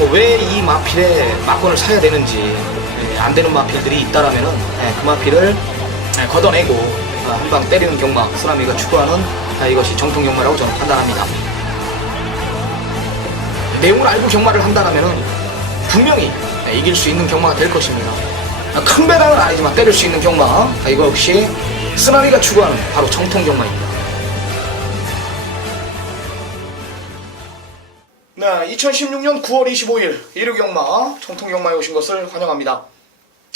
왜 이 마필에 막권을 사야 되는지, 안 되는 마필들이 있다라면은 그 마필을 걷어내고 한 방 때리는 경마, 쓰나미가 추구하는 이것이 정통 경마라고 저는 판단합니다. 내용을 알고 경마를 한다라면은 분명히 이길 수 있는 경마가 될 것입니다. 큰 배당은 아니지만 때릴 수 있는 경마, 이거 역시 쓰나미가 추구하는 바로 정통 경마입니다. 네, 2016년 9월 25일 일요경마 정통경마에 오신 것을 환영합니다.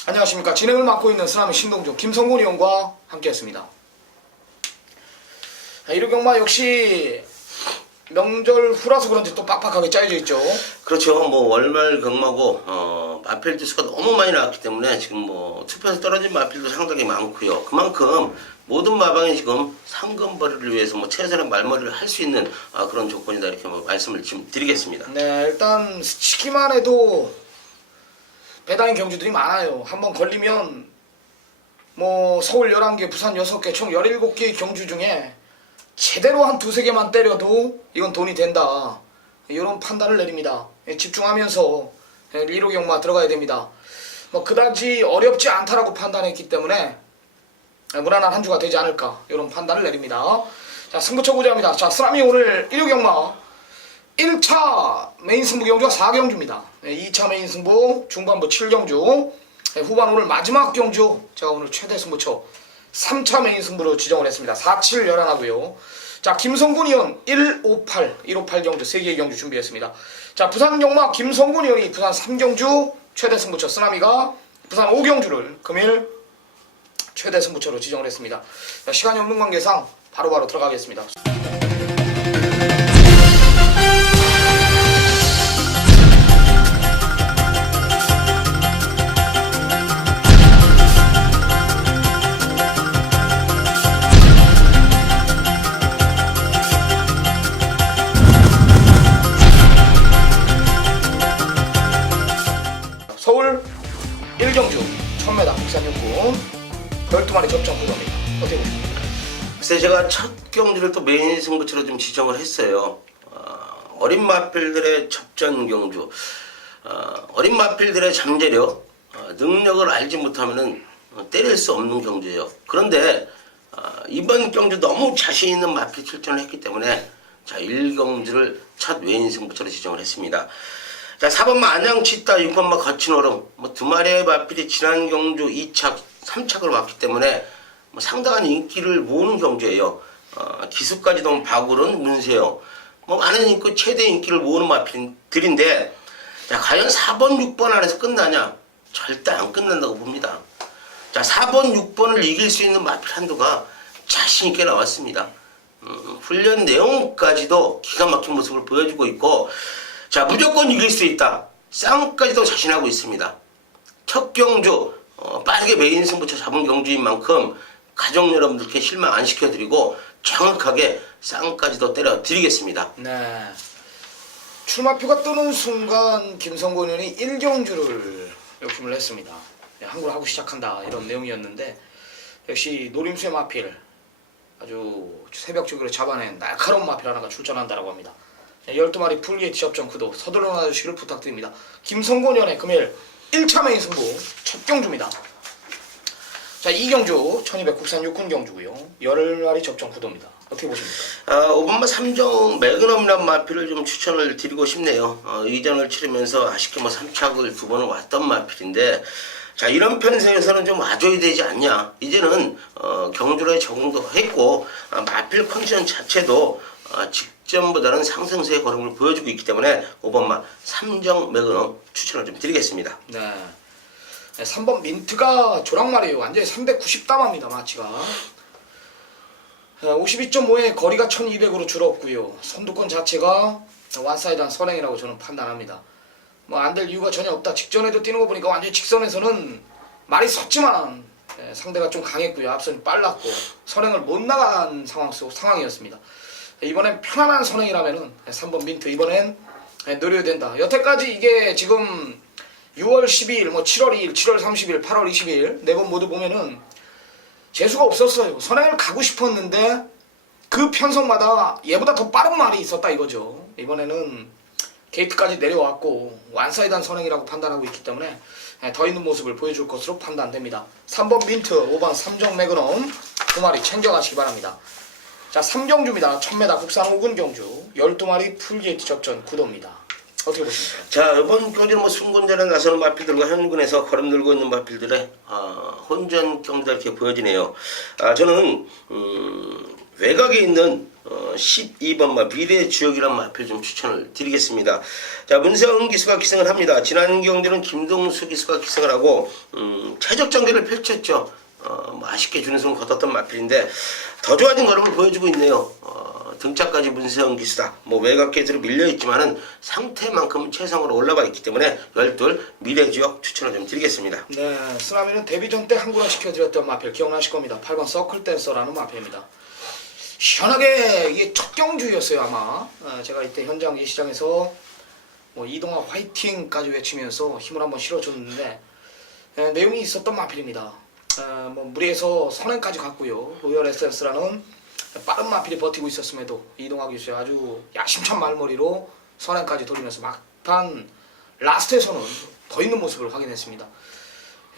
안녕하십니까. 진행을 맡고 있는 쓰나미 신동준 김성곤 의원과 함께했습니다. 일요경마 역시 명절 후라서 그런지 또 빡빡하게 짜여져 있죠. 그렇죠. 뭐 월말 경마고 마필 지수가 너무 많이 나왔기 때문에 지금 뭐 투표에서 떨어진 마필도 상당히 많고요. 그만큼 모든 마방이 지금 상금벌이를 위해서 뭐 최선의 말머리를 할 수 있는 그런 조건이다, 이렇게 뭐 말씀을 지금 드리겠습니다. 네, 일단 스치기만 해도 배당인 경주들이 많아요. 한번 걸리면 뭐 서울 11개, 부산 6개, 총 17개의 경주 중에 제대로 한 두세 개만 때려도 이건 돈이 된다, 이런 판단을 내립니다. 집중하면서 일요경마 들어가야 됩니다. 뭐 그다지 어렵지 않다라고 판단했기 때문에 무난한 한 주가 되지 않을까, 이런 판단을 내립니다. 자, 승부처 고지합니다. 자, 쓰나미 오늘 일요경마 1차 메인 승부 경주가 4경주입니다. 2차 메인 승부 중반부 7경주, 후반 오늘 마지막 경주 제가 오늘 최대 승부처 3차 메인 승부로 지정을 했습니다. 4, 7 열안하고요. 자, 김성군 의원 158 경주 3개의 경주 준비했습니다. 자, 부산 경마 김성군 의원이 부산 3경주 최대 승부처, 쓰나미가 부산 5경주를 금일 최대 승부처로 지정을 했습니다. 자, 시간이 없는 관계상 바로바로 들어가겠습니다. 서울 1경주 1000m 국산 육군 12마리 접전 구도입니다. 어떻게 보십니까? 글쎄, 제가 첫 경주를 또 메인 승부처로 좀 지정을 했어요. 어린 마필들의 접전 경주, 어린 마필들의 잠재력, 능력을 알지 못하면은 때릴 수 없는 경주예요. 그런데 이번 경주 너무 자신 있는 마필 출전을 했기 때문에 자, 1경주를 첫 메인 승부처로 지정을 했습니다. 자, 4번마 안양치따, 6번마 거친오름, 뭐 두 마리의 마필이 지난 경주 2착, 3착을 왔기 때문에 뭐 상당한 인기를 모으는 경주예요. 기수까지도 박우른, 문세영, 뭐 많은 인기, 최대 인기를 모으는 마필들인데, 자, 과연 4번, 6번 안에서 끝나냐? 절대 안 끝난다고 봅니다. 자, 4번, 6번을 이길 수 있는 마필 한두가 자신 있게 나왔습니다. 훈련 내용까지도 기가 막힌 모습을 보여주고 있고, 자, 무조건 이길 수 있다, 쌍까지도 자신하고 있습니다. 첫 경주 빠르게 메인 승부처 잡은 경주인 만큼 가족 여러분들께 실망 안 시켜드리고 정확하게 쌍까지도 때려드리겠습니다. 네, 출마표가 뜨는 순간 김성곤 의원이 1경주를 욕심을 했습니다. 네, 항구를 하고 시작한다, 이런 내용이었는데 역시 노림수의 마필, 아주 새벽적으로 잡아낸 날카로운 마필 하나가 출전한다라고 합니다. 12마리 풀게이트 접전 구도 서둘러 놔주시기를 부탁드립니다. 김성곤 의원의 금일 1차 메인 승부 첫 경주입니다. 자, 2경주 1200 국산 육군 경주고요. 10마리 접전 구도입니다. 어떻게 보십니까? 5번마 3종 매그넘이라는 마필을 좀 추천을 드리고 싶네요. 이전을 치르면서 아쉽게 뭐 3착을 2번을 왔던 마필인데, 자, 이런 편성에서는 좀 와줘야 되지 않냐. 이제는 경주로에 적응도 했고 마필 컨디션 자체도 직전보다는 상승세의 걸음을 보여주고 있기 때문에 5번마 3정 매그넘 추천을 좀 드리겠습니다. 네, 3번 민트가 조랑말이에요. 완전히 390담합니다. 마치가 52.5의 거리가 1200으로 줄었고요. 선두권 자체가 완사이드한 선행이라고 저는 판단합니다. 뭐 안 될 이유가 전혀 없다. 직전에도 뛰는 거 보니까 완전히 직선에서는 말이 섰지만 상대가 좀 강했고요. 앞선이 빨랐고 선행을 못 나간 상황이었습니다. 이번엔 편안한 선행이라면은 3번 민트 이번엔 노려야 된다. 여태까지 이게 지금 6월 12일, 뭐 7월 2일, 7월 30일, 8월 20일 네 번 모두 보면은 재수가 없었어요. 선행을 가고 싶었는데 그 편성마다 얘보다 더 빠른 말이 있었다 이거죠. 이번에는 게이트까지 내려왔고 완사이드한 선행이라고 판단하고 있기 때문에 더 있는 모습을 보여줄 것으로 판단됩니다. 3번 민트, 5번 삼정 매그넘 두 마리 챙겨가시기 바랍니다. 자, 3경주입니다. 1000m 국산 5군 경주 12마리 풀게이트 접전 구도입니다. 어떻게 보십니까? 자, 이번 경기는 뭐 승군전에 나서는 마필들과 현군에서 걸음 들고 있는 마필들의 혼전 경기가 이렇게 보여지네요. 저는 외곽에 있는 12번 미래의 주역이란 마필 좀 추천을 드리겠습니다. 자, 문세영 기수가 기승을 합니다. 지난 경기는 김동수 기수가 기승을 하고 최적 전개를 펼쳤죠. 아쉽게 준우승을 거뒀던 마필인데 더 좋아진 걸음을 보여주고 있네요. 등짝까지 문세영 기수다. 뭐 외곽 게이트로 밀려있지만은 상태만큼은 최상으로 올라가 있기 때문에 12 미래 지역 추천을 좀 드리겠습니다. 네, 쓰나미는 데뷔전 때 한구나 시켜드렸던 마필 기억나실 겁니다. 8번 서클 댄서라는 마필입니다. 시원하게 이게 첫 경주였어요 아마. 제가 이때 현장 예시장에서 뭐 이동아 화이팅까지 외치면서 힘을 한번 실어줬는데 내용이 있었던 마필입니다. 뭐 무리해서 선행까지 갔고요. 로열 에센스라는 빠른 마필이 버티고 있었음에도 이동아 기수의 아주 야심찬 말머리로 선행까지 돌리면서 막판 라스트에서는 더 있는 모습을 확인했습니다.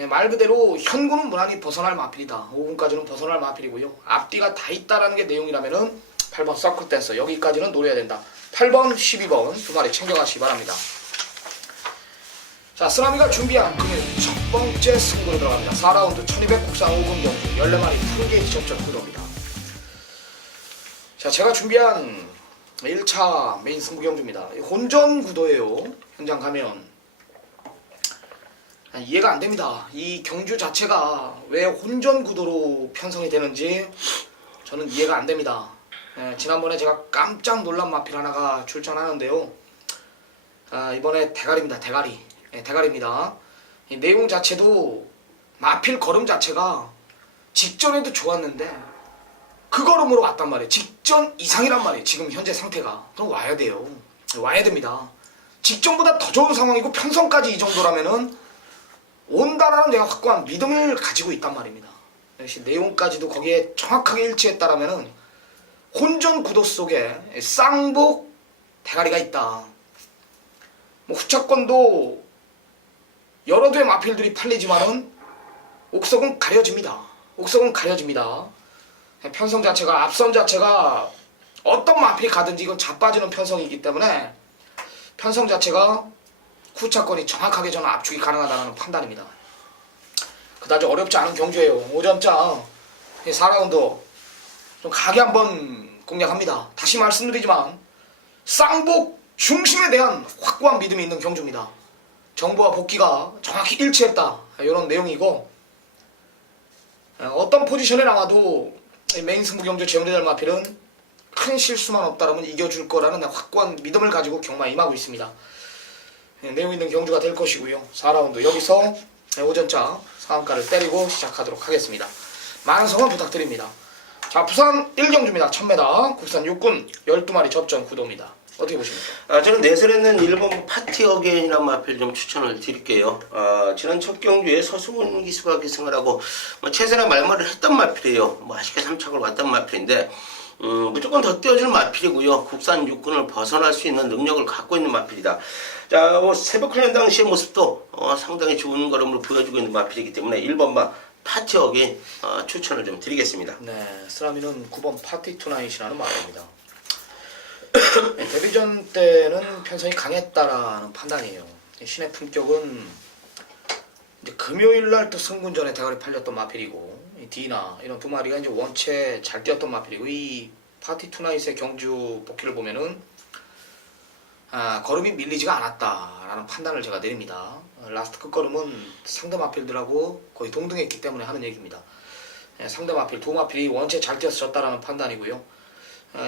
말 그대로 현구는 무난히 벗어날 마필이다. 5군까지는 벗어날 마필이고요. 앞뒤가 다 있다라는 게 내용이라면은 8번 서클 댄서 여기까지는 노려야 된다. 8번, 12번 두 마리 챙겨가시기 바랍니다. 자, 쓰나미가 준비한 금요일 첫 번째 승부로 들어갑니다. 4라운드 1200 국산 5군 경주 14마리 풀게이트 접전 구도입니다. 자, 제가 준비한 1차 메인 승부 경주입니다. 혼전 구도예요. 현장 가면 이해가 안 됩니다. 이 경주 자체가 왜 혼전 구도로 편성이 되는지 저는 이해가 안 됩니다. 지난번에 제가 깜짝 놀란 마필 하나가 출전하는데요. 이번에 대가리입니다. 대가리입니다. 이 내용 자체도 마필 걸음 자체가 직전에도 좋았는데 그 걸음으로 왔단 말이에요. 직전 이상이란 말이에요. 지금 현재 상태가. 그럼 와야 돼요. 와야 됩니다. 직전보다 더 좋은 상황이고 편성까지 이 정도라면은 온다라는 내가 확고한 믿음을 가지고 있단 말입니다. 역시 내용까지도 거기에 정확하게 일치했다라면은 혼전 구도 속에 쌍복 대가리가 있다. 뭐 후차권도 여러 대의 마필들이 팔리지만은 옥석은 가려집니다. 편성 자체가 앞선 자체가 어떤 마필이 가든지 이건 자빠지는 편성이기 때문에 편성 자체가 후차권이 정확하게 저는 압축이 가능하다는 판단입니다. 그다지 어렵지 않은 경주예요. 5점장 4라운드 좀 가게 한번 공략합니다. 다시 말씀드리지만 쌍복 중심에 대한 확고한 믿음이 있는 경주입니다. 정보와 복귀가 정확히 일치했다. 이런 내용이고 어떤 포지션에 나와도 메인 승부 경주 재용대달 마필은 큰 실수만 없다라면 이겨줄 거라는 확고한 믿음을 가지고 경마에 임하고 있습니다. 내용 있는 경주가 될 것이고요. 4라운드 여기서 오전자 상한가를 때리고 시작하도록 하겠습니다. 많은 성원 부탁드립니다. 자, 부산 1경주입니다. 1000m 국산 6군 12마리 접전 구도입니다. 어떻게 보십니까? 저는 내설에는 1번 파티 어게인이라는 마필 좀 추천을 드릴게요. 지난 첫 경주에 서승훈 기수가 기승을 하고 최선의 말머리를 했던 마필이에요. 아쉽게 3착을 왔던 마필인데 무조건 더 뛰어줄 마필이고요. 국산 육군을 벗어날 수 있는 능력을 갖고 있는 마필이다. 자, 새벽 훈련 당시의 모습도 상당히 좋은 걸음을 보여주고 있는 마필이기 때문에 1번마 파티 어게인 추천을 좀 드리겠습니다. 네, 쓰라미는 9번 파티 투나잇이라는 말입니다. 데뷔전 때는 편성이 강했다라는 판단이에요. 신의 품격은 이제 금요일날 또 승군전에 대가리 팔렸던 마필이고 디나 이런 두 마리가 이제 원체 잘 뛰었던 마필이고 이 파티 투나잇의 경주 복귀를 보면은 걸음이 밀리지가 않았다라는 판단을 제가 내립니다. 라스트 끝걸음은 상대 마필들하고 거의 동등했기 때문에 하는 얘기입니다. 상대 마필 두 마필이 원체 잘 뛰어서 졌다라는 판단이고요.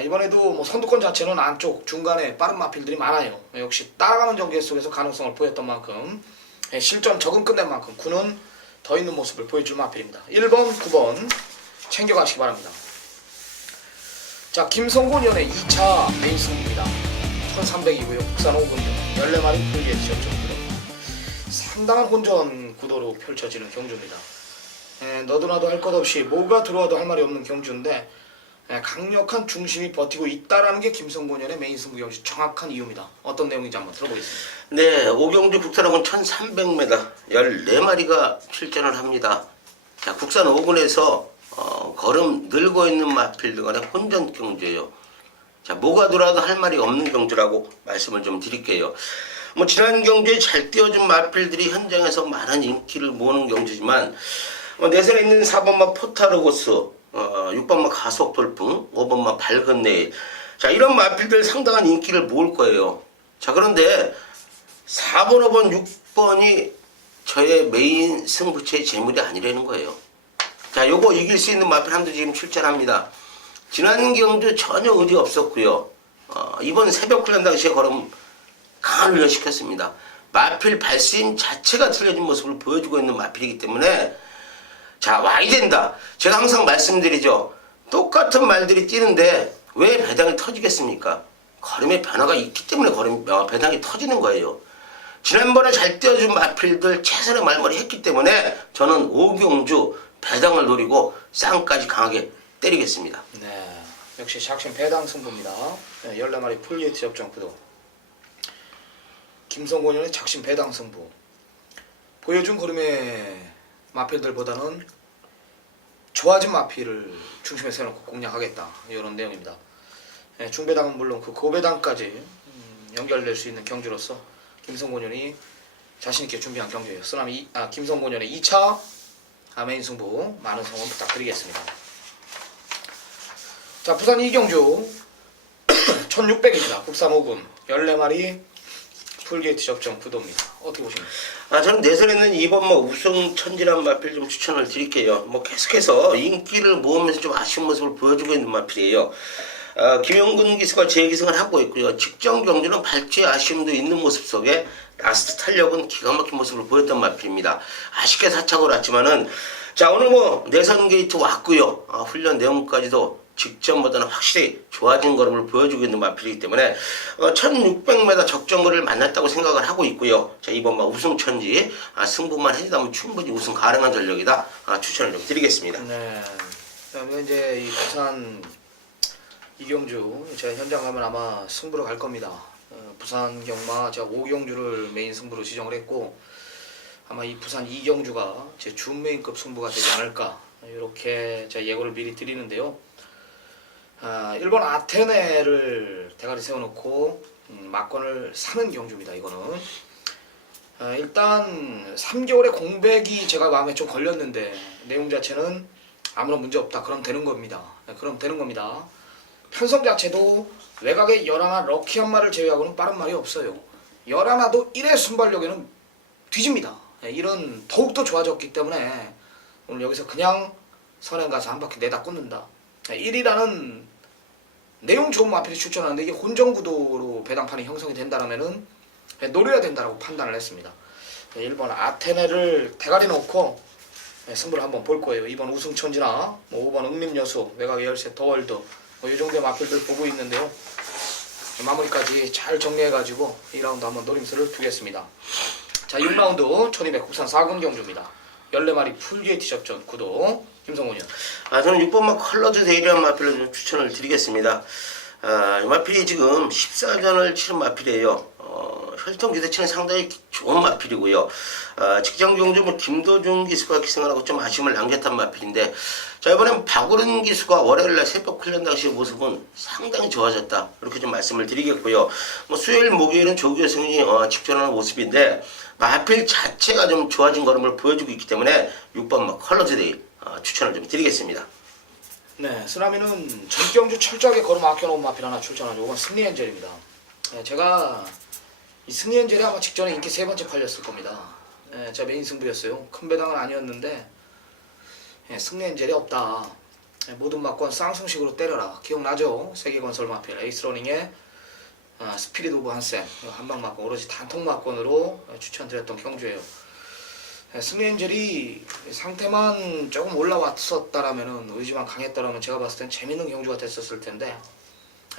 이번에도 뭐 선두권 자체는 안쪽 중간에 빠른 마필들이 많아요. 역시 따라가는 전개 속에서 가능성을 보였던 만큼 실전 적응 끝낸 만큼 9는 더 있는 모습을 보여줄 마필입니다. 1번, 9번 챙겨가시기 바랍니다. 자, 김성곤 연의 2차 메인 승부입니다. 1300이고요. 국산 5군 14마리 풀게이트 접전 구도. 상당한 혼전 구도로 펼쳐지는 경주입니다. 너도나도 할 것 없이 뭐가 들어와도 할 말이 없는 경주인데 강력한 중심이 버티고 있다라는 게 김성곤현의 메인 승부 경주 정확한 이유입니다. 어떤 내용인지 한번 들어보겠습니다. 네, 오경주 국산학원 1300m 14마리가 출전을 합니다. 자, 국산 5군에서 걸음 늘고 있는 마필들 간의 혼전 경주예요. 자, 뭐가 돌아도 할 말이 없는 경주라고 말씀을 좀 드릴게요. 뭐 지난 경주에 잘 뛰어준 마필들이 현장에서 많은 인기를 모으는 경주지만 내선에 있는 4번마 포타르고스, 6번마 가속돌풍, 5번마 밝은 내일, 자 이런 마필들 상당한 인기를 모을 거예요. 자 그런데 4번, 5번, 6번이 저의 메인 승부처의 재물이 아니라는 거예요. 자 요거 이길 수 있는 마필 한두 지금 출전합니다. 지난 경주 전혀 의리 없었고요. 이번 새벽 훈련 당시에 걸음 강한 훈련 시켰습니다. 마필 발스임 자체가 틀려진 모습을 보여주고 있는 마필이기 때문에 자 와야 된다. 제가 항상 말씀드리죠. 똑같은 말들이 뛰는데 왜 배당이 터지겠습니까? 걸음의 변화가 있기 때문에 배당이 터지는 거예요. 지난번에 잘 뛰어준 마필들 최선의 말머리 했기 때문에 저는 오경주 배당을 노리고 쌍까지 강하게 때리겠습니다. 네, 역시 작심 배당 승부입니다. 14마리 풀게이트 접전 구도. 김성곤현의 작심 배당 승부. 보여준 걸음의 마필들보다는 좋아진 마필을 중심에 세워놓고 공략하겠다 이런 내용입니다. 중배당은 물론 그 고배당까지 연결될 수 있는 경주로서 김성곤현이 자신있게 준비한 경주예요. 쓰나미 김성곤현의 2차 메인 승부 많은 성원 부탁드리겠습니다. 자 부산 이경주 1600입니다. 국산 5군 14마리 풀게이트 접전 구도입니다. 어떻게 보십니까? 저는 내선에는 2번마 우승천지란 마필 좀 추천을 드릴게요. 뭐 계속해서 인기를 모으면서 좀 아쉬운 모습을 보여주고 있는 마필이에요. 김용근 기수가 재기승을 하고 있고요. 직전 경주는 발주의 아쉬움도 있는 모습 속에 라스트 탄력은 기가 막힌 모습을 보였던 마필입니다. 아쉽게 사착을 왔지만은 자 오늘 뭐 내선 게이트 왔고요. 훈련 내용까지도 직전보다는 확실히 좋아진 걸음을 보여주고 있는 마필이기 때문에 1600m 적정거리를 만났다고 생각을 하고 있고요. 자 이번만 우승천지 승부만 해준다면 충분히 우승 가능한 전력이다. 추천을 좀 드리겠습니다. 네. 그다음에 이제 이 부산 이경주 제가 현장 가면 아마 승부로 갈 겁니다. 부산 경마 제가 5경주를 메인 승부로 지정을 했고 아마 이 부산 이경주가 제 준메인급 승부가 되지 않을까 이렇게 제가 예고를 미리 드리는데요. 1번 아테네를 대가리 세워놓고 막권을 사는 경주입니다. 이거는 일단 3개월의 공백이 제가 마음에 좀 걸렸는데 내용 자체는 아무런 문제 없다. 그럼 되는 겁니다. 편성 자체도 외곽의 열하나 럭키한 말을 제외하고는 빠른 말이 없어요. 열하나도 1회 순발력에는 뒤집니다. 이런 더욱더 좋아졌기 때문에 오늘 여기서 그냥 선행 가서 한 바퀴 내다 꽂는다. 1이라는 내용 좋은 마필이 출전하는데 이게 혼전구도로 배당판이 형성이 된다면은 노려야 된다라고 판단을 했습니다. 1번 아테네를 대가리 놓고 승부를 한번 볼 거예요. 2번 우승천지나 5번 응림여수, 외곽의 열쇠 더월드 이 정도의 마필들 보고 있는데요. 마무리까지 잘 정리해가지고 2라운드 한번 노림수를 두겠습니다. 자 6라운드 1200 국산 4군 경주입니다. 14마리 풀게이트 접전 구도 김성곤이요. 저는 6번마 컬러즈 데일이라는 마필을 좀 추천을 드리겠습니다. 이 마필이 지금 14전을 치른 마필이에요. 혈통 기대치는 상당히 좋은 마필이고요. 직전 경주 김도중 기수가 기승을 하고 좀 아쉬움을 남겼던 마필인데 자 이번엔 박우른 기수가 월요일날 새벽 훈련 당시의 모습은 상당히 좋아졌다 이렇게 좀 말씀을 드리겠고요. 수요일 목요일은 조교승이 직전하는 모습인데 마필 자체가 좀 좋아진 걸음을 보여주고 있기 때문에 6번마 컬러즈 데일 추천을 좀 드리겠습니다. 네, 쓰나미는 전경주 철저하게 걸음 아껴놓은 마필 하나 출전하죠. 5번 승리엔젤입니다. 제가 이 승리엔젤이 아마 직전에 인기 3번째 팔렸을 겁니다. 제가 메인 승부였어요. 큰 배당은 아니었는데 승리엔젤이 없다. 모든 막권 쌍승식으로 때려라. 기억나죠? 세계건설 마필 에이스러닝의 스피릿 오브 한센 한방 막권 오로지 단통 막권으로 추천드렸던 경주예요. 승리엔젤이 상태만 조금 올라왔었다라면은 의지만 강했다라면 제가 봤을 땐 재밌는 경주가 됐었을 텐데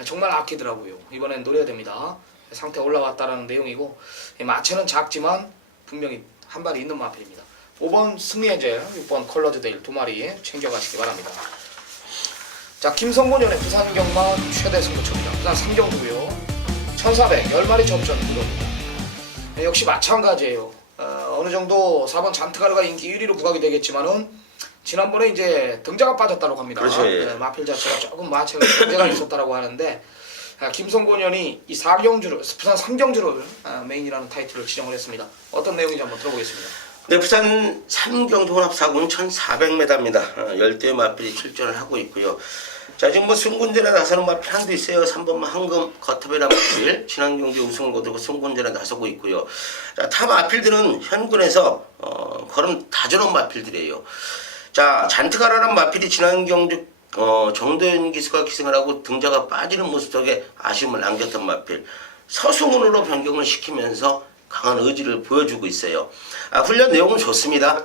정말 아끼더라고요. 이번엔 노려야 됩니다. 상태 올라왔다라는 내용이고 마체는 작지만 분명히 한 발이 있는 마필입니다. 5번 승리엔젤, 6번 컬러드 데일 2마리 챙겨가시기 바랍니다. 자, 김성곤연의 부산 경마 최대 승부처입니다. 부산 3경주고요. 1400 10마리 접전 구도입니다. 역시 마찬가지예요. 어느 정도 4번 잔트가르가 인기 1위로 부각이 되겠지만은 지난번에 이제 등자가 빠졌다고 합니다. 그렇죠, 예. 마필 자체가 조금 마체가 문제가 있었다고 하는데 김성곤연이 이 4경주를 부산 3경주를 메인이라는 타이틀을 지정을 했습니다. 어떤 내용인지 한번 들어보겠습니다. 네, 부산 3경주 혼합사고는 1400m입니다. 10대의 마필이 출전을 하고 있고요. 자, 지금 뭐 승군전에 나서는 마필 한도 있어요. 3번 황금 거탑이라는 마필 지난 경주 우승을 거두고 승군전에 나서고 있고요. 자, 타 마필들은 현군에서 걸음 다 주는 마필들이에요. 자, 잔트가라는 마필이 지난 경주 정도현 기수가 기승을 하고 등자가 빠지는 모습 속에 아쉬움을 남겼던 마필 서승훈으로 변경을 시키면서 강한 의지를 보여주고 있어요. 훈련 내용은 좋습니다.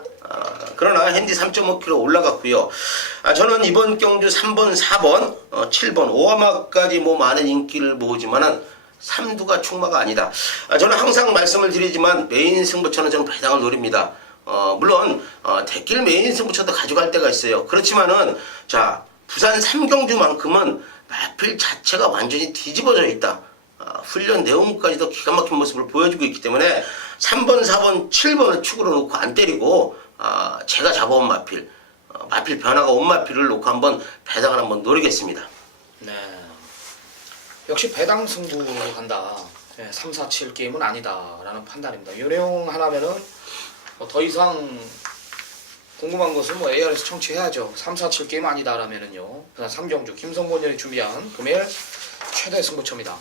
그러나 핸디 3.5kg 올라갔고요. 저는 이번 경주 3번, 4번, 7번, 5화마까지 뭐 많은 인기를 모으지만은 삼두가 충마가 아니다. 저는 항상 말씀을 드리지만 메인 승부처는 저는 배당을 노립니다. 물론 대길 메인 승부처도 가져갈 때가 있어요. 그렇지만은 자, 부산 3경주만큼은 마필 자체가 완전히 뒤집어져 있다. 훈련 내용까지도 기가 막힌 모습을 보여주고 있기 때문에 3번, 4번, 7번을 축으로 놓고 안 때리고 제가 잡아온 마필, 마필 변화가 온 마필을 놓고 한번 배당을 한번 노리겠습니다. 네. 역시 배당 승부로 간다. 3, 4, 7 게임은 아니다라는 판단입니다. 이 내용 하나면은 더 이상 궁금한 것은 뭐 AR에서 청취해야죠. 3, 4, 7 게임 아니다라면은요. 그다음 3경주 김성곤연이 준비한 금일 최대 승부처입니다.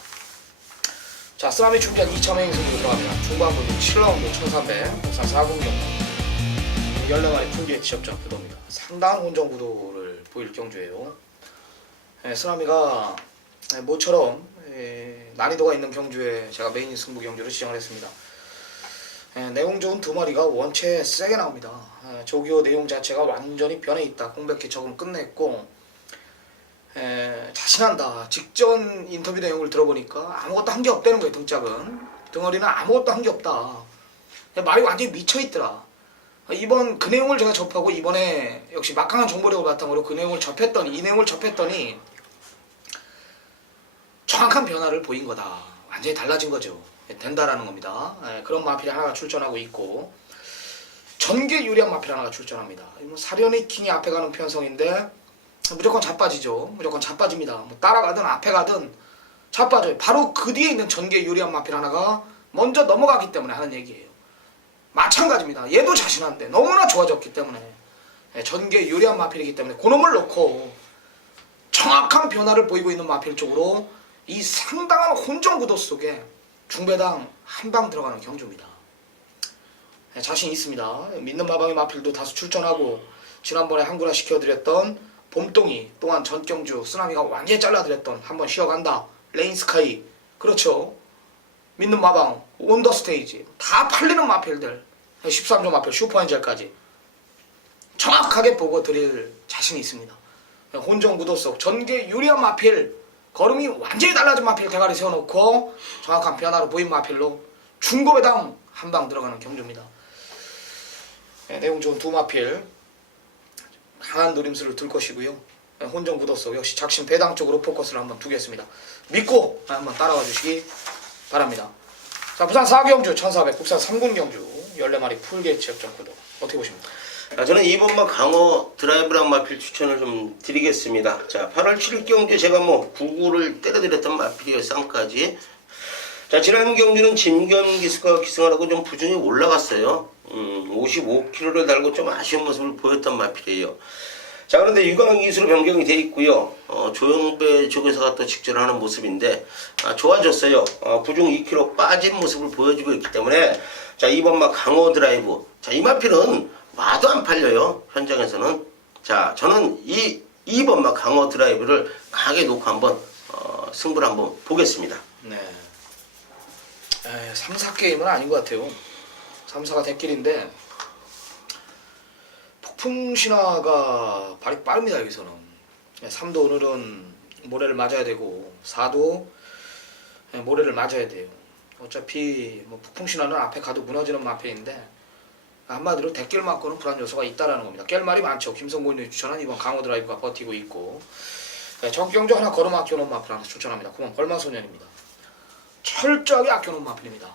자, 쓰라미 준비한 2차메인 승부로 들어갑니다. 중반부도 7라운드 1300 부산 4공경 14마리 풀기의 지역적 구도입니다. 상당한 혼전 구도를 보일 경주예요. 쓰라미가 모처럼 난이도가 있는 경주에 제가 메인 승부 경주를 지정을 했습니다. 내용 좋은 두 마리가 원체 세게 나옵니다. 조기호 내용 자체가 완전히 변해 있다. 공백기 적응 끝냈고 자신한다. 직전 인터뷰 내용을 들어보니까 아무것도 한 게 없다는 거예요. 등짝은 덩어리는 아무것도 한 게 없다. 말이 완전히 미쳐 있더라. 이번 그 내용을 제가 접하고 이번에 역시 막강한 정보력을 바탕으로 그 내용을 접했더니 이 내용을 접했더니 정확한 변화를 보인 거다. 완전히 달라진 거죠. 된다라는 겁니다. 그런 마필이 하나가 출전하고 있고 전개 유리한 마필 하나가 출전합니다. 사련의 킹이 앞에 가는 편성인데 무조건 자빠지죠. 무조건 자빠집니다. 뭐 따라가든 앞에 가든 자빠져요. 바로 그 뒤에 있는 전개 유리한 마필 하나가 먼저 넘어가기 때문에 하는 얘기예요. 마찬가지입니다. 얘도 자신한데 너무나 좋아졌기 때문에 전개 유리한 마필이기 때문에 그놈을 놓고 정확한 변화를 보이고 있는 마필 쪽으로 이 상당한 혼전 구도 속에 중배당 한 방 들어가는 경주입니다. 자신 있습니다. 믿는 마방의 마필도 다수 출전하고 지난번에 한구라 시켜드렸던 봄동이 또한 전경주 쓰나미가 완전히 잘라드렸던 한번 쉬어간다 레인스카이 그렇죠. 믿는 마방 온더스테이지 다 팔리는 마필들 13조 마필 슈퍼엔젤까지 정확하게 보고 드릴 자신이 있습니다. 혼전 구도 속 전개 유리한 마필 걸음이 완전히 달라진 마필 대가리 세워놓고 정확한 변화로 보인 마필로 중고배당 한 방 들어가는 경주입니다. 내용 좋은 두 마필 강한 노림수를 들 것이고요. 혼전 구도 속 역시 작심 배당 쪽으로 포커스를 한번 두겠습니다. 믿고 한번 따라와 주시기 바랍니다. 자, 부산 4경주 1400 국산 3군 경주 14마리 풀게 지역적 구도 어떻게 보십니까? 저는 2번마 강호 드라이브란 마필 추천을 좀 드리겠습니다. 자, 8월 7일 경주 제가 뭐 9구를 때려드렸던 마필이에요. 쌍까지. 자, 지난 경주는 진견 기수가 기승을 하고 좀 부준이 올라갔어요. 55kg를 달고 좀 아쉬운 모습을 보였던 마필이에요. 자, 그런데 유광 기수로 변경이 돼 있고요. 조영배 쪽에서가 또 직전하는 모습인데 좋아졌어요. 부중 2kg 빠진 모습을 보여주고 있기 때문에 자, 2번마 강호 드라이브. 자, 이 마필은 와도 안 팔려요. 현장에서는. 자, 저는 이 2번마 강호 드라이브를 강하게 놓고 한번 승부를 한번 보겠습니다. 네. 3, 4게임은 아닌 것 같아요. 3, 4가 대길인데 폭풍 신화가 발이 빠릅니다. 여기서는 3도 오늘은 모래를 맞아야 되고 4도 모래를 맞아야 돼요. 어차피 뭐 폭풍 신화는 앞에 가도 무너지는 마필인데 한마디로 대길 맞고는 불안 요소가 있다라는 겁니다. 깰 말이 많죠. 김성곤이 추천한 이번 강호 드라이브가 버티고 있고 네, 적경주 하나 걸음 아껴놓은 마필 하나 추천합니다. 9번 벌마소년입니다. 철저하게 아껴놓은 마필입니다.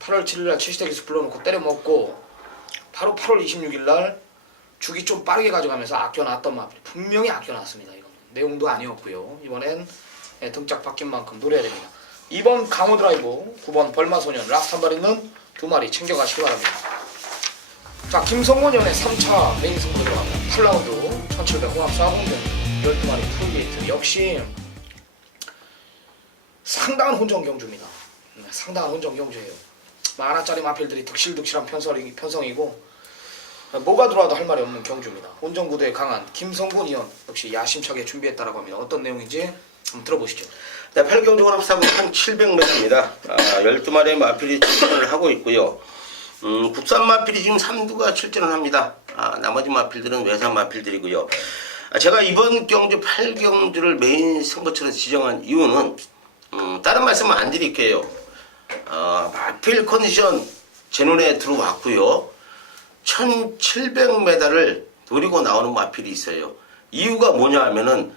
8월 7일날 7시대기수 불러놓고 때려먹고 바로 8월 26일날 주기 좀 빠르게 가져가면서 아껴놨던 마필. 분명히 아껴놨습니다. 이거는 내용도 아니었고요. 이번엔 등짝 바뀐 만큼 노려야 됩니다. 2번 강호 드라이브, 9번 벌마소년, 라스트 한 발 있는 두 마리 챙겨가시기 바랍니다. 자, 김성곤 연의 3차 메인 승부 들어갑니다. 8라운드 1700 홍합 4공전 12마리 풀게이트. 역시 상당한 혼전 경주입니다. 상당한 혼전 경주예요. 하나짜리 마필들이 득실득실한 편성이고 뭐가 들어와도 할 말이 없는 경주입니다. 혼전 구도에 강한 김성곤 의원 역시 야심차게 준비했다라고 합니다. 어떤 내용인지 한번 들어보시죠. 네, 8경주 혼합 4공 1700m입니다. 12마리의 마필이 출전을 하고 있고요. 국산 마필이 지금 3두가 출전을 합니다. 나머지 마필들은 외산 마필들이고요. 제가 이번 경주 8경주를 메인 승부처로 지정한 이유는 다른 말씀은 안 드릴게요. 마필 컨디션 제 눈에 들어왔고요. 1700m를 노리고 나오는 마필이 있어요. 이유가 뭐냐 하면은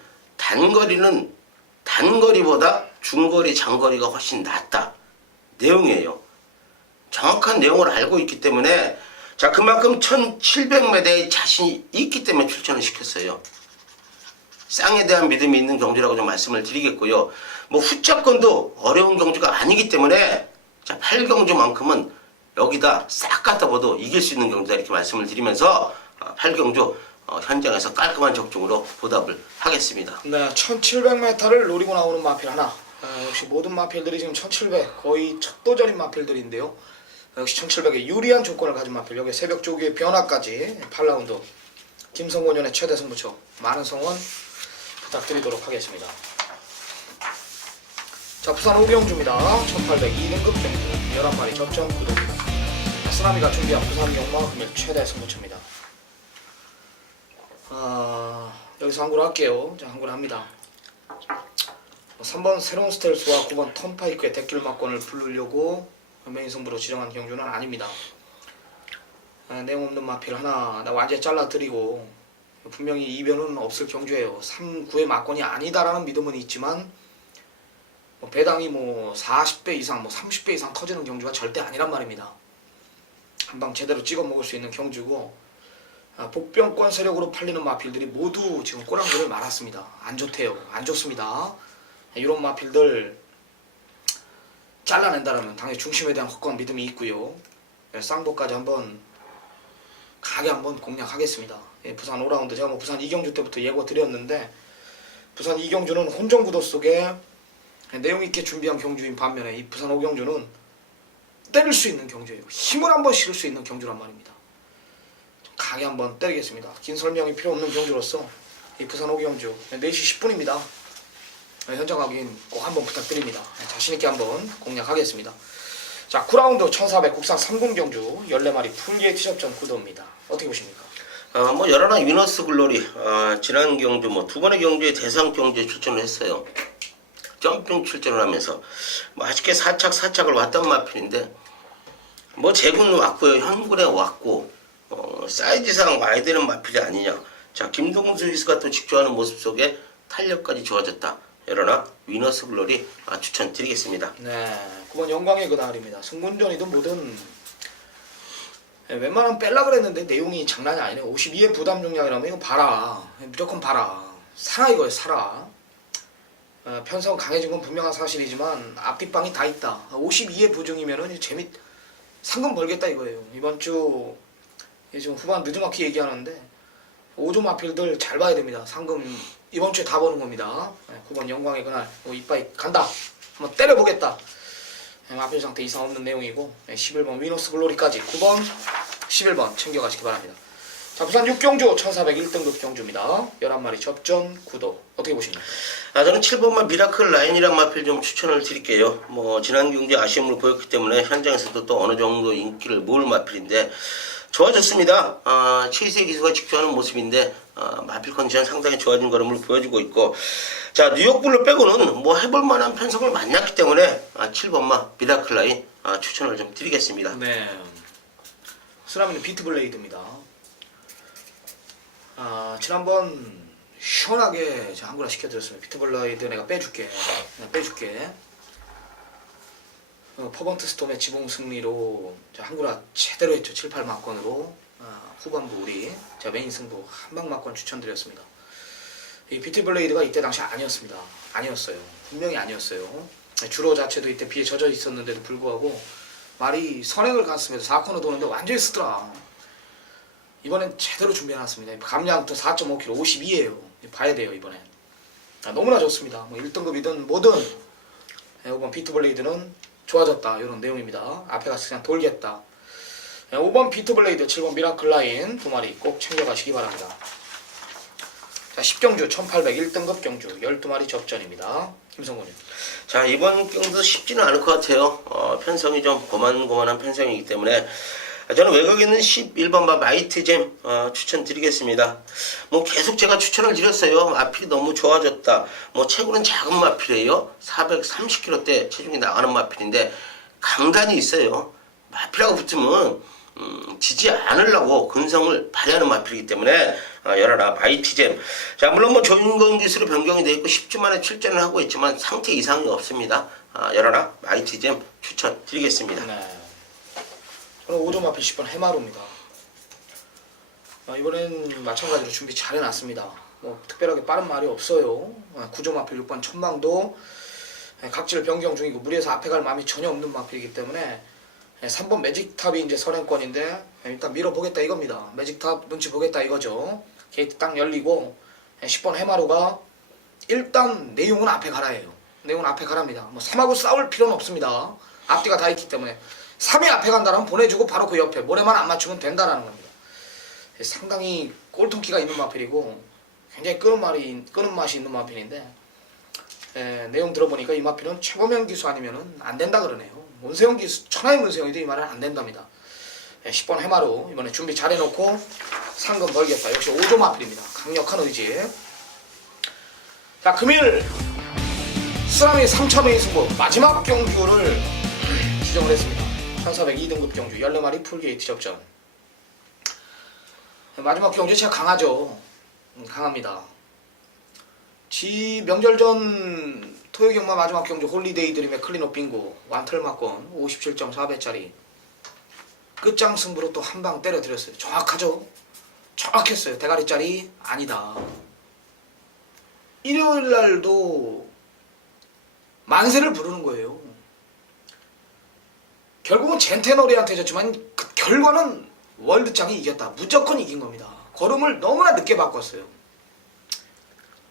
단거리보다 중거리, 장거리가 훨씬 낫다. 내용이에요. 정확한 내용을 알고 있기 때문에 자 그만큼 1700m에 자신이 있기 때문에 출전을 시켰어요. 쌍에 대한 믿음이 있는 경주라고 좀 말씀을 드리겠고요. 뭐 후차권도 어려운 경주가 아니기 때문에 자 8경주만큼은 여기다 싹 갖다 봐도 이길 수 있는 경주다 이렇게 말씀을 드리면서 8경주 현장에서 깔끔한 적중으로 보답을 하겠습니다. 네, 1700m를 노리고 나오는 마필 하나. 역시 모든 마필들이 지금 1700 거의 첫 도전인 마필들인데요. 역시 1700에 유리한 조건을 가진 마필. 여기 새벽 조기의 변화까지 8라운드 김성곤연의 최대 승부처 많은 성원 부탁드리도록 하겠습니다. 자, 부산 오경주입니다. 1800 2등급 경주 11마리 접전 구도입니다. 쓰나미가 준비한 부산 경마 금일 최대 승부처입니다. 여기서 항구를 할게요. 자, 항구를 합니다. 3번 새로운 스텔스와 9번 턴파이크의 대길 막권을 부르려고 메인 승부로 지정한 경주는 아닙니다. 내용 없는 마필 하나 나 완전히 잘라드리고 분명히 이변은 없을 경주예요. 3, 9의 막권이 아니다라는 믿음은 있지만 배당이 40배 이상 30배 이상 터지는 경주가 절대 아니란 말입니다. 한방 제대로 찍어 먹을 수 있는 경주고 복병권 세력으로 팔리는 마필들이 모두 지금 꼬랑지를 말았습니다. 안 좋대요. 안 좋습니다. 이런 마필들 잘라낸다라면 당연히 중심에 대한 확고한 믿음이 있고요. 쌍보까지 한번 가게 한번 공략하겠습니다. 부산 5라운드 제가 부산 2경주 때부터 예고 드렸는데 부산 2경주는 혼전 구도 속에 내용 있게 준비한 경주인 반면에 이 부산 5경주는 때릴 수 있는 경주예요. 힘을 한번 실을 수 있는 경주란 말입니다. 강하게 한번 때리겠습니다. 긴 설명이 필요 없는 경주로서 이 부산 5경주 4시 10분입니다. 현장 확인 꼭 한번 부탁드립니다. 자신있게 한번 공략하겠습니다. 자, 9라운드 1400 국산 3군 경주 14마리 풀게이트 접전 구도입니다. 어떻게 보십니까? 여러나 위너스 글로리 지난 경주 두 번의 경주에 대상 경주에 출전을 했어요. 점핑 출전을 하면서 아쉽게 사착을 왔던 마필인데 제군 왔고요. 현군에 왔고 사이즈상 와야 되는 마필이 아니냐. 자, 김동수 기수가 또 직조하는 모습 속에 탄력까지 좋아졌다. 여러나 위너스 글로리 추천드리겠습니다. 네, 9번 영광의 그날입니다. 승군전이든 뭐든 웬만하면 뺄라 그랬는데 내용이 장난이 아니네. 52의 부담 중량이라면 이거 봐라. 무조건 봐라. 살아 이거예요. 살아. 편성 강해진 건 분명한 사실이지만 앞뒷방이 다 있다. 52의 부중이면은 상금 벌겠다 이거예요. 이번 주 지금 후반 늦음막히 얘기하는데 5조 마필들 잘 봐야 됩니다. 상금 이번 주에 다 버는 겁니다. 9번 영광의 그날 이빠이 간다. 한번 때려보겠다. 마필 상태 이상 없는 내용이고 11번 위너스 글로리까지 9번 11번 챙겨가시기 바랍니다. 자, 부산 6경주 1400 1등급 경주입니다. 11마리 접전 구도 어떻게 보십니까? 저는 7번만 미라클 라인이란 마필 좀 추천을 드릴게요. 지난 경기 아쉬움을 보였기 때문에 현장에서도 또 어느 정도 인기를 모을 마필인데 좋아졌습니다. 최희세 기수가 직조하는 모습인데 마필 컨디션 상당히 좋아진 걸음을 보여주고 있고 자, 뉴욕블루 빼고는 해볼 만한 편성을 만났기 때문에 7번마 미라클 라인 추천을 좀 드리겠습니다. 네, 쓰라미는 비트블레이드입니다. 지난번 시원하게 자, 한구라 시켜드렸습니다. 비트블라이드 내가 빼줄게. 퍼번트 스톰의 지붕 승리로 자, 한구라 제대로 했죠. 7, 8막권으로 후반부 우리 자, 메인 승부 한방 막권 추천드렸습니다. 이 비트블레이드가 이때 당시 아니었어요. 분명히 아니었어요. 주로 자체도 이때 비에 젖어 있었는데도 불구하고 말이 선행을 갔음에도 4코너 도는데 완전히 쓰더라. 이번엔 제대로 준비해놨습니다. 감량도 4.5kg 52예요. 봐야 돼요 이번엔. 너무나 좋습니다. 뭐 1등급이든 뭐든 이번 비트블레이드는 좋아졌다 이런 내용입니다. 앞에 가서 그냥 돌겠다. 5번 비트블레이드, 7번 미라클 라인 두 마리 꼭 챙겨가시기 바랍니다. 자, 10경주 1800 1등급 경주 12마리 접전입니다. 김성곤님. 자, 이번 경도 쉽지는 않을 것 같아요. 편성이 좀 고만고만한 편성이기 때문에 저는 외곽에 있는 11번바 마이트잼 추천드리겠습니다. 뭐 계속 제가 추천을 드렸어요. 마필이 너무 좋아졌다. 뭐 체구는 작은 마필이에요. 430kg대 체중이 나가는 마필인데 강단이 있어요. 마필하고 붙으면 지지 않으려고 근성을 발휘하는 마필이기 때문에 열어라 마이티잼. 자, 물론 뭐 조인건 기술로 변경이 되어 있고 10주 만에 출전을 하고 있지만 상태 이상이 없습니다. 열어라 마이티잼 추천드리겠습니다. 네. 저는 5점 앞에 10번 해마루입니다. 이번엔 마찬가지로 준비 잘 해놨습니다. 뭐 특별하게 빠른 말이 없어요. 9점 앞에 6번 천망도 각질 변경 중이고 무리해서 앞에 갈 마음이 전혀 없는 마필이기 때문에 3번 매직탑이 이제 선행권인데 일단 밀어보겠다 이겁니다. 매직탑 눈치 보겠다 이거죠. 게이트 딱 열리고 10번 해마루가 일단 내용은 앞에 가라예요. 내용은 앞에 가랍니다. 뭐 3하고 싸울 필요는 없습니다. 앞뒤가 다 있기 때문에 3이 앞에 간다면 보내주고 바로 그 옆에 모래만 안 맞추면 된다라는 겁니다. 상당히 꼴통기가 있는 마필이고 굉장히 끄는 맛이 있는 마필인데 내용 들어보니까 이 마필은 최고명 기수 아니면은 안 된다 그러네요. 문세영 기수, 천하의 문세영이도 이 말은 안 된답니다. 10번 해마루 이번에 준비 잘 해놓고 상금 벌겠다. 역시 5조 마필입니다. 강력한 의지. 자, 금일 쓰라미 3차매의 승부 마지막 경주를 지정을 했습니다. 1400 2등급 경주 14마리 풀게이트 접전. 마지막 경주 제가 강하죠. 강합니다. 명절 전 토요경마 마지막 경주 홀리데이 드림의 클린업 빙고 완털막권 57.4배짜리 끝장 승부로 또 한 방 때려드렸어요. 정확하죠? 정확했어요. 대가리짜리 아니다. 일요일날도 만세를 부르는 거예요. 결국은 젠테너리한테 졌지만 그 결과는 월드장이 이겼다. 무조건 이긴 겁니다. 걸음을 너무나 늦게 바꿨어요.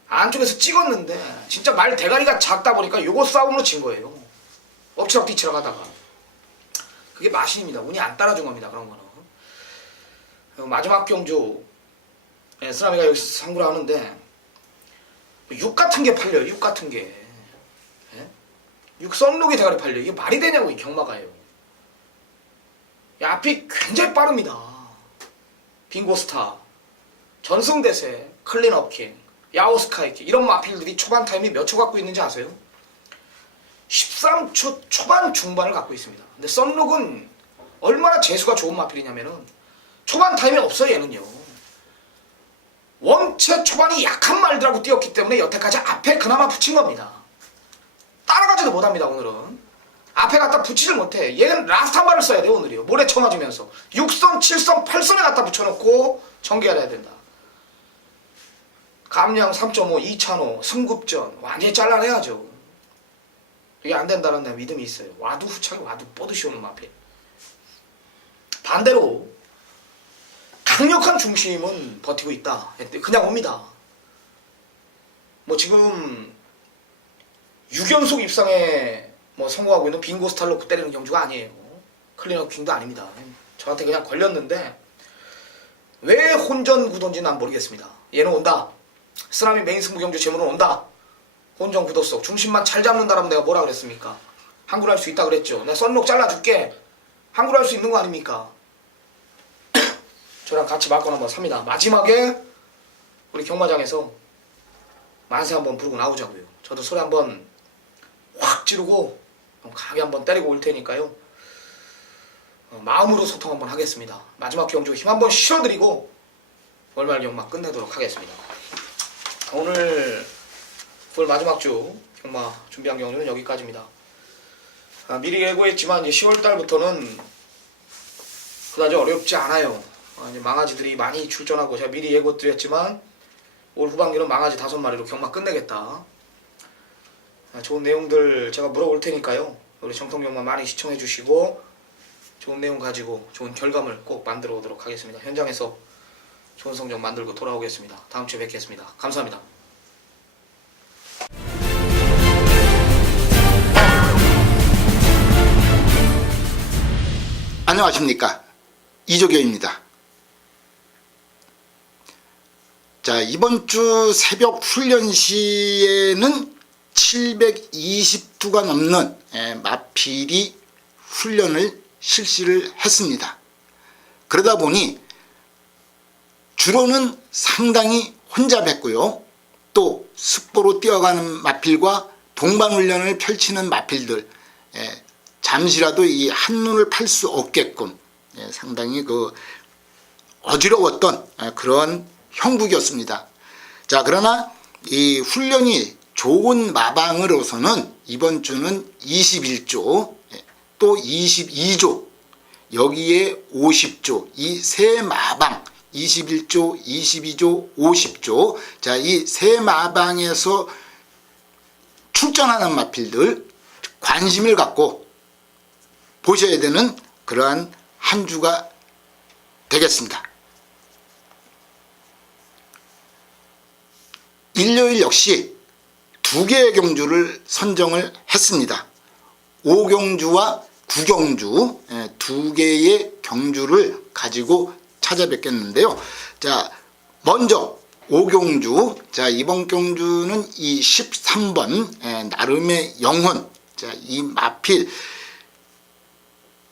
안쪽에서 찍었는데 진짜 말 대가리가 작다 보니까 요거 싸움으로 진 거예요. 엎치락 뒤치락 하다가. 그게 마신입니다. 운이 안 따라준 겁니다. 그런 거는. 마지막 경주 쓰라미가 여기서 상구를 하는데 육 같은 게 팔려요. 육 같은 게. 육 썬록이 대가리 팔려요. 이게 말이 되냐고 이 경마가요. 앞이 굉장히 빠릅니다. 빙고스타, 전승대세, 클린업킹, 야오스카이키 이런 마필들이 초반 타임이 몇 초 갖고 있는지 아세요? 13초 초반 중반을 갖고 있습니다. 근데 썬록은 얼마나 재수가 좋은 마필이냐면은 초반 타임이 없어요. 얘는요. 원체 초반이 약한 말들하고 뛰었기 때문에 여태까지 앞에 그나마 붙인 겁니다. 따라가지도 못합니다. 오늘은. 앞에 갖다 붙이질 못해. 얘는 라스트 한 발을 써야 돼 오늘이요. 모래 쳐맞으면서 6선, 7선, 8선에 갖다 붙여놓고 전개해야 된다. 감량 3.5, 2차노, 승급전 완전히 잘라내야죠. 이게 안 된다는 데 믿음이 있어요. 와도 후차게 와도 뻗으시 오는 마필. 반대로 강력한 중심은 버티고 있다. 그냥 옵니다. 뭐 지금 6연속 입상에 뭐 성공하고 있는 빙고 스타일로 때리는 경주가 아니에요. 클린업 킹도 아닙니다. 저한테 그냥 걸렸는데 왜 혼전 구도인지 난 모르겠습니다. 얘는 온다. 쓰라미 메인 승부 경주 제물은 온다. 혼전 구도 속 중심만 잘 잡는다라면 내가 뭐라 그랬습니까? 한굴 할 수 있다 그랬죠. 내가 썬록 잘라줄게. 한굴 할 수 있는 거 아닙니까? 저랑 같이 맞건 한번 삽니다. 마지막에 우리 경마장에서 만세 한번 부르고 나오자고요. 저도 소리 한번 확 지르고 강하게 한번 때리고 올 테니까요. 마음으로 소통 한번 하겠습니다. 마지막 경주 힘 한번 실어드리고 월말 경마 끝내도록 하겠습니다. 오늘 9월 마지막 주 경마 준비한 경주는 여기까지입니다. 미리 예고했지만 이제 10월 달부터는 그다지 어렵지 않아요. 이제 망아지들이 많이 출전하고 제가 미리 예고 드렸지만 올 후반기는 망아지 5마리로 경마 끝내겠다. 좋은 내용들 제가 물어볼 테니까요. 우리 정통경마 많이 시청해 주시고 좋은 내용 가지고 좋은 결과물 꼭 만들어 오도록 하겠습니다. 현장에서 좋은 성적 만들고 돌아오겠습니다. 다음 주에 뵙겠습니다. 감사합니다. 안녕하십니까, 이조교입니다. 자, 이번 주 새벽 훈련 시에는 720두가 넘는 마필이 훈련을 실시를 했습니다. 그러다 보니 주로는 상당히 혼잡했고요. 또 습보로 뛰어가는 마필과 동반훈련을 펼치는 마필들, 잠시라도 이 한눈을 팔 수 없게끔 상당히 어지러웠던 그런 형국이었습니다. 자, 그러나 이 훈련이 좋은 마방으로서는 이번 주는 21조, 또 22조, 여기에 50조, 이 세 마방, 21조, 22조, 50조, 자, 이 세 마방에서 출전하는 마필들 관심을 갖고 보셔야 되는 그러한 한 주가 되겠습니다. 일요일 역시 2개의 경주를 선정을 했습니다. 5경주와 9경주 2개의 경주를 가지고 찾아뵙겠는데요. 자, 먼저 5경주, 자, 이번 경주는 이 13번 나름의 영혼, 자, 이 마필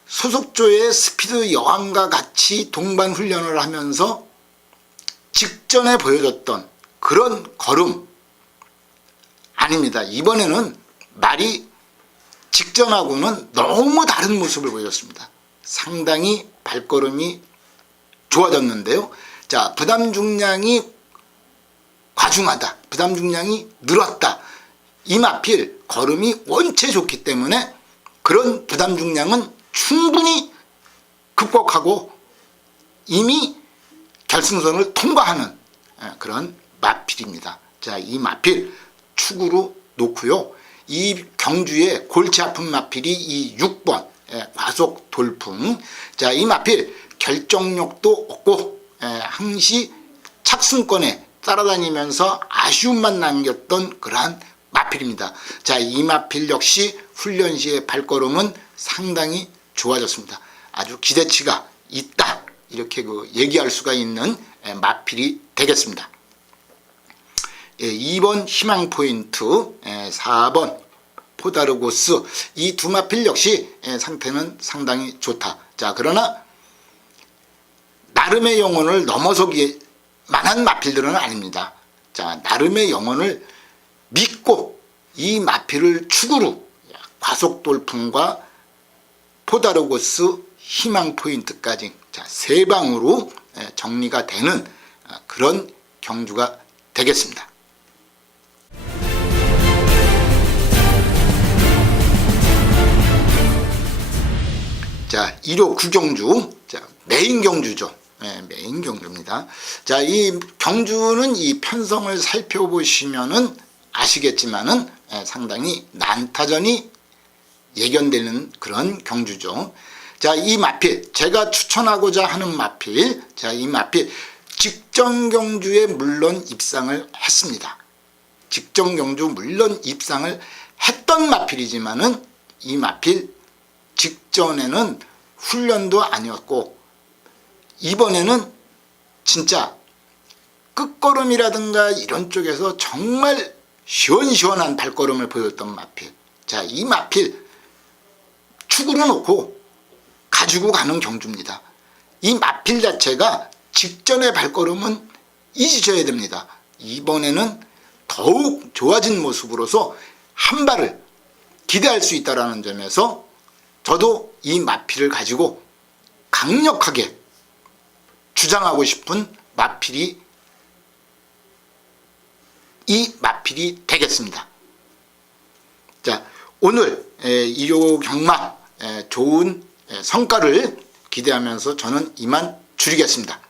소속조의 스피드 여왕과 같이 동반 훈련을 하면서 직전에 보여줬던 그런 걸음 아닙니다. 이번에는 말이 직전하고는 너무 다른 모습을 보였습니다. 상당히 발걸음이 좋아졌는데요. 자, 부담 중량이 과중하다, 부담 중량이 늘었다. 이 마필 걸음이 원체 좋기 때문에 그런 부담 중량은 충분히 극복하고 이미 결승선을 통과하는 그런 마필입니다. 자, 이 마필 축으로 놓고요. 이 경주에 골치 아픈 마필이 이 6번 과속 돌풍. 자, 이 마필 결정력도 없고 항시 착승권에 따라다니면서 아쉬움만 남겼던 그러한 마필입니다. 자, 이 마필 역시 훈련 시의 발걸음은 상당히 좋아졌습니다. 아주 기대치가 있다, 이렇게 얘기할 수가 있는 마필이 되겠습니다. 2번 희망 포인트, 4번 포다르고스, 이 두 마필 역시 상태는 상당히 좋다. 자, 그러나 나름의 영혼을 넘어서기 만한 마필들은 아닙니다. 자, 나름의 영혼을 믿고 이 마필을 축으로 과속 돌풍과 포다르고스 희망 포인트까지, 자, 세 방으로 정리가 되는 그런 경주가 되겠습니다. 자, 1호 9경주, 자, 메인 경주죠. 메인 경주입니다. 자, 이 경주는 이 편성을 살펴보시면은 아시겠지만은 상당히 난타전이 예견되는 그런 경주죠. 자, 이 마필, 제가 추천하고자 하는 마필, 자, 이 마필 직전 경주에 물론 입상을 했습니다. 직전 경주 물론 입상을 했던 마필이지만은 이 마필 직전에는 훈련도 아니었고 이번에는 진짜 끝걸음이라든가 이런 쪽에서 정말 시원시원한 발걸음을 보였던 마필. 자, 이 마필 축으로 놓고 가지고 가는 경주입니다. 이 마필 자체가 직전의 발걸음은 잊으셔야 됩니다. 이번에는 더욱 좋아진 모습으로서 한 발을 기대할 수 있다는 점에서 저도 이 마필을 가지고 강력하게 주장하고 싶은 마필이 이 마필이 되겠습니다. 자, 오늘 일요 경마 좋은 성과를 기대하면서 저는 이만 줄이겠습니다.